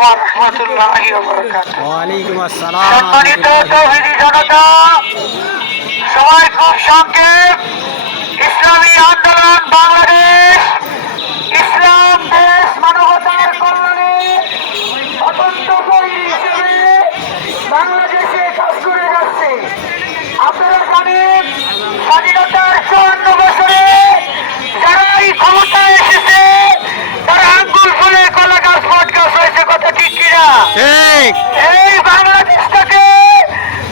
ওয়া রাহমাতুল্লাহি ওয়া বারাকাতুহু। ওয়ালাইকুম আসসালাম। সম্মানিত তৌহিদি জনতা, সময় খুব সংক্ষেপ। ইসলামী আন্দোলন বাংলাদেশ, ইসলাম দেশ মানবতার কল্যাণে অত্যন্ত কর্মী হিসেবে বাংলাদেশে কাজ করে যাচ্ছে। আপনারা জানেন, স্বাধীনতার 54 বছরে যারাই ক্ষমতায় এসেছে তারা আঙ্গুল ফুলে কলা গাছ বট গাছ হয়েছে। কথা ঠিক কিনা? ঠিক। এই বাংলাদেশটাকে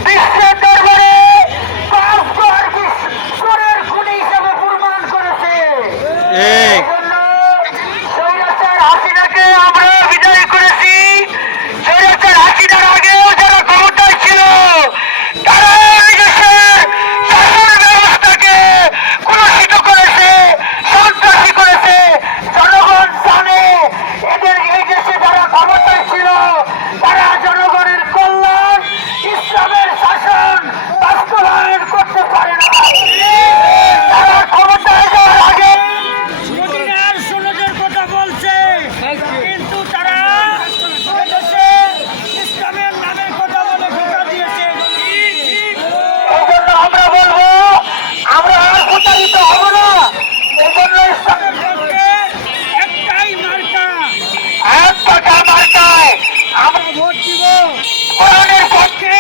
বিশ্বের দরবারে চোরের খুনি হিসেবে প্রমাণ করেছে। ঠিক। এজন্য স্বৈরাচার হাসিনাকে আমরা বিজয় করেছি। স্বৈরাচার হাসিনার আগেও যারা ক্ষমতায় ছিল তারা এই দেশের শাসন ব্যবস্থাকে কলুষিত করেছে, সন্ত্রাসী করেছে। জনগণ জানে এদের এই দেশে যারা ক্ষমতায় ছিল তারা জনগণের কল্যাণ, ইসলামের শাসন বাস্তবায়ন করতে পারে না। তারা ক্ষমতায় যাওয়ার আগে মদিনার সনদের কথা বলছে, কিন্তু তারা এদেশে ইসলামের নামের কথা বলে ধোঁকা দিয়েছে। এই জন্য আমরা বলবো, আমরা আর প্রচারিত হব না। এই জন্য ইসলামের পক্ষে একটাই মার্কা, এক টাকা মার্কায় আমরা ভোট দিব। কোরআনের পক্ষে,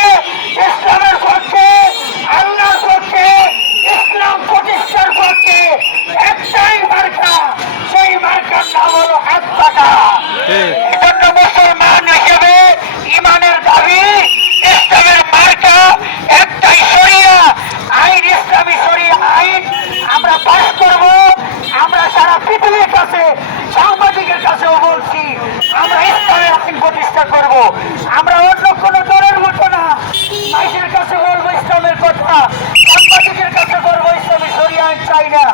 ইসলামের পক্ষে, আল্লাহর পক্ষে, ইসলাম প্রতিষ্ঠার পক্ষে একটাই মার্কা, সেই মার্কার নাম হলো হাত পাকা। ঠিক। এজন্য মুসলমান হিসেবে ইমানের দাবি, ইসলামের মার্কা একটাই, শরিয়া আইন, ইসলামী শরিয়া আইন আমরা পাস করব। আমরা সারা পৃথিবীর কাছে, সাংবাদিকের কাছেও বলছি, আমরা ইসলামের আইন প্রতিষ্ঠা করব। আমরা অন্য কোনো দলের মতো না, মানুষের কাছে বলবো ইসলামের কথা, সাংবাদিকের কাছে বলবো ইসলামী শরিয়া আইন চাই না।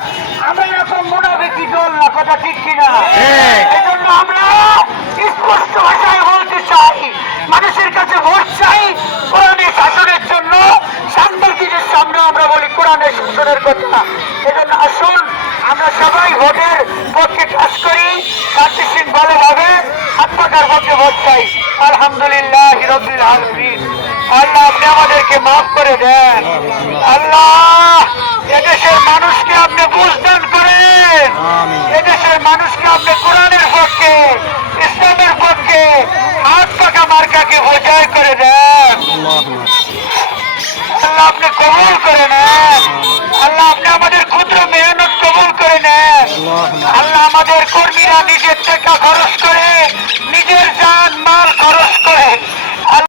আমরা এরকম মুনাফিকি দল না। কথা ঠিক কিনা? এজন্য আমরা স্পষ্ট ভাষায় বলতে চাই, মানুষের কাছে ভোট চাই কোরআনের শাসনের জন্য, সাংবাদিকের সামনে আমরা বলি কোরআনের শাসনের কথা। এজন্য আসুন আমরা সবাই ভোটের পক্ষে কাজ করি, শান্তিশীল ভালোভাবে হাত পাকার পক্ষে ভোট চাই। আলহামদুলিল্লাহ রাব্বিল আলামিন। আল্লাহ আপনি আমাদেরকে মাফ করে দেন। আল্লাহ এদেশের মানুষকে আপনি বুঝদান করেন। এদেশের মানুষকে আপনি কোরআনের পক্ষে, ইসলামের পক্ষে হাত পাকা মার্কাকে বোঝাই করে দেন। আল্লাহ আপনি কবুল করে নেন। আল্লাহ আপনি আমাদের ক্ষুদ্র মেহনত কবুল করে নেন। আল্লাহ আমাদের কর্মীরা নিজের টাকা খরচ করে, নিজের